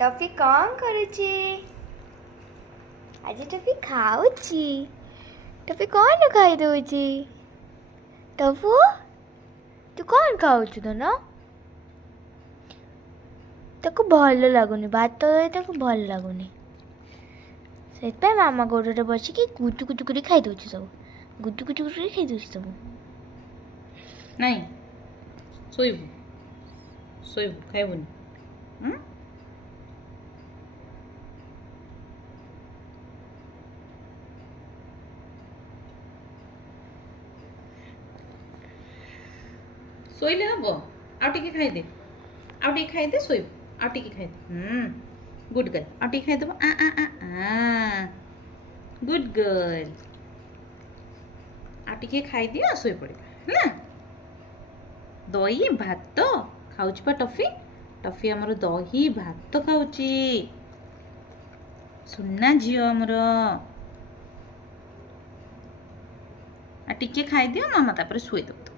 Tuffy कौन करुची आज टफी खाऊची टफी कौन खाई दूची टफू तू कौन खाऊचु तो ना ताको भल लगुनि भात ताको भल लगुनि से मामा गोड़े बसिकी गुटु गुटु कर खाई दूची सब गुटु गुटु कर खाई दूची सब नहीं शोबू शोबू खाइबुनि शोइले हम आउ टिके खाइदे आउ टिके खाइदे शोइबू आउ टिके खाइदे गुड गर्ल आउ टिके खाइदेब आ गुड गर्ल आउ टिके खाइदियो शोइ पड़े ना दही भात खाऊची पा टफी टफी आमर दही भात खाऊची सुना झियो आमर आ टिके खाइदियो मामा तापर शोइदेब